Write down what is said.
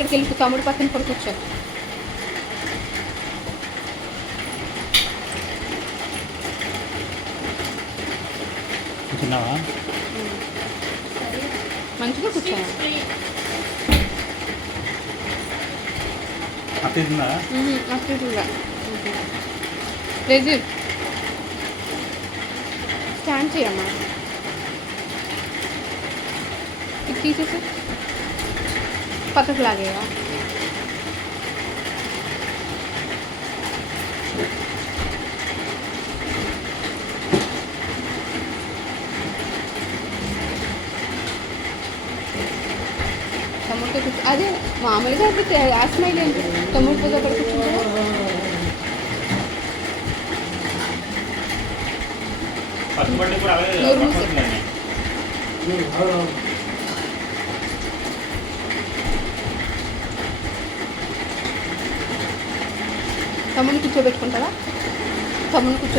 అక్కడికి వెళ్ళి తమ్ముడు పక్కన కూడా కూర్చో. కూర్చున్నావా? మంచిగా కూర్చోను. అట్టిందా? అట్లా రెజ్యూమ్ స్టాండ్ చేయమ్మా. ఇది తీసేసి పక్కకు లాగేయా. తమ్ముడితో కూర్చో. అదే మామూలుగా అయితే ఆ స్మైల్ ఏంటి? తమ్ముడితో అక్కడ కూర్చుంటారా? తమ్ముడిని కూర్చోబెట్టుకుంటారా? తమ్ముడిని కూర్చోబెట్టు.